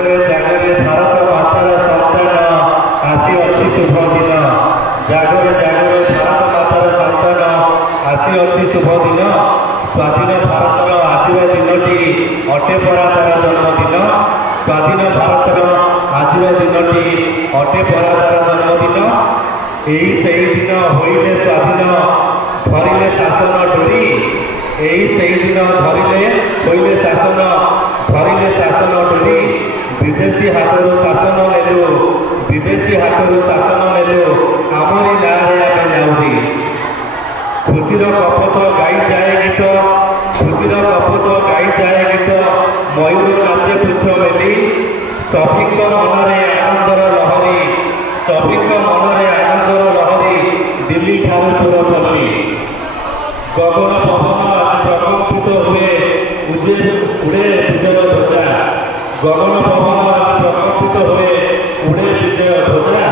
ଜାଗରେ ଜାଗରେ ଭାରତ ମାତାର ସନ୍ତାନ ଆସିଅଛି ଶୁଭ ଦିନ। ଜାଗରେ ଜାଗରେ ଭାରତ ମାତାର ସନ୍ତାନ ଆସିଅଛି ଶୁଭ ଦିନ। ସ୍ୱାଧୀନ ଭାରତର ଆସିବା ଦିନଟି ଅଟେ ପରା ତାର ଜନ୍ମଦିନ। ସ୍ୱାଧୀନ ଭାରତର ଆସିବା ଦିନଟି ଅଟେ ପରା ତାର ଜନ୍ମଦିନ। ଏହି ସେହି ଦିନ ହୋଇଲେ ସ୍ୱାଧୀନ ଧରିଲେ ଶାସନ ଡୋରି। ଏହି ସେହି ଦିନ ଧରିଲେ ହୋଇଲେ ଶାସନ ଧରିଲେ ଶାସନ ଡୋରି। ବିଦେଶୀ ହାତରୁ ଶାସନ ନେଲୁ ବିଦେଶୀ ହାତରୁ ଶାସନ ନେଲୁ ଆମରି ନାଁରେ ଆମେ ଯାଉନି। ଖୁସିର କପଟ ଗାଇଯାଏ ଗୀତ ଖୁସିର କପଟ ଗାଇଯାଏ ଗୀତ ମୟୂର ନାଚେ ପୁଛ ମେଲି। ସଭିଙ୍କ ମନରେ ଆନନ୍ଦର ଲହରୀ ସଭିଙ୍କ ମନରେ ଆନନ୍ଦର ଲହରୀ ଦିଲ୍ଲୀ ଠାରୁ ପୁରପଲ୍ଲୀ। ଗଗନ ପବନ ଆଜି ପ୍ରକମ୍ପିତ ହୁଏ ଉଡ଼େ ବିଜୟ ଧ୍ୱଜା। ଗଗନ ପବନ ଆଜି ପ୍ରକମ୍ପିତ ହୁଏ ଉଡ଼େ ବିଜୟ ଧ୍ୱଜା।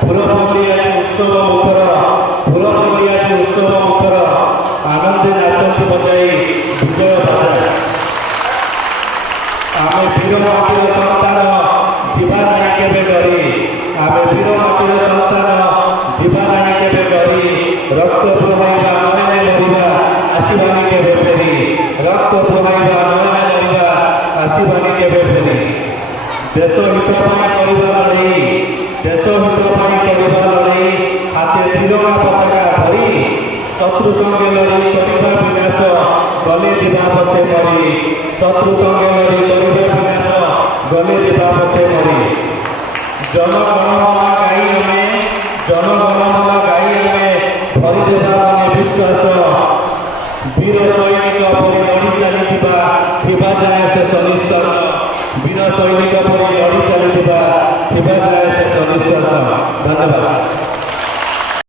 ପୁରପଲ୍ଲୀ ଆଜି ଉତ୍ସବ ମୁଖର ପୁରପଲ୍ଲୀ ଆଜି ଉତ୍ସବ ମୁଖର ଆନନ୍ଦେ ନାଚନ୍ତି ବଜାଇ ବିଜୟ ବାଜା। ଆମେ ବୀର ମାଟିର ସନ୍ତାନ ଯିବା ନାହିଁ କେବେ ଡରି। ଆମେ ବୀର ମାଟିର ସନ୍ତାନ ଯିବା ନାହିଁ କେବେ ଡରି। ରକ୍ତ ପ୍ରବାହିବା ନୟନେ ମରିବା ଆସିବାନି କେବେ ଫେରି। ରକ୍ତ ପ୍ରବାହିବା ନୟନେ ମରିବା ଆସିବାନି କେବେ ଫେରି। ଦେଶ ହିତ ପାଇଁ କରିବା ଲଢ଼େଇ ଦେଶ ହିତ ପାଇଁ କରିବା ଲଢ଼େଇ ହାତେ ତ୍ରିରଙ୍ଗା ପତାକା ଧରି। ଶତ୍ରୁ ସଙ୍ଗେ ଲଢ଼ି କରିବା ବିନାଶ ଗଲେ ଯିବା ପଛେ ମରି। ଶତ୍ରୁ ସଙ୍ଗେ ଲଢ଼ି କରିବା ବିନାଶ ଗଲେ ଯିବା ପଛେ ମରି। ଜନଗଣମନ ଗାଇ ଆମେ ଜନଗଣମନ ଗାଇ ଆମେ ଭରିଦେବା ମନେ ବିଶ୍ୱାସ। ବୀର ସୈନିକ ପରି ଲଢ଼ି ଚାଲିଥିବା ଥିବା ଯାଏ ଶେଷ ନିଶ୍ୱାସ। ବୀର ସୈନିକ ପରି ଲଢ଼ି ଚାଲିଥିବା ଥିବା ଯାଏ ଶେଷ ନିଶ୍ୱାସ। ଧନ୍ୟବାଦ।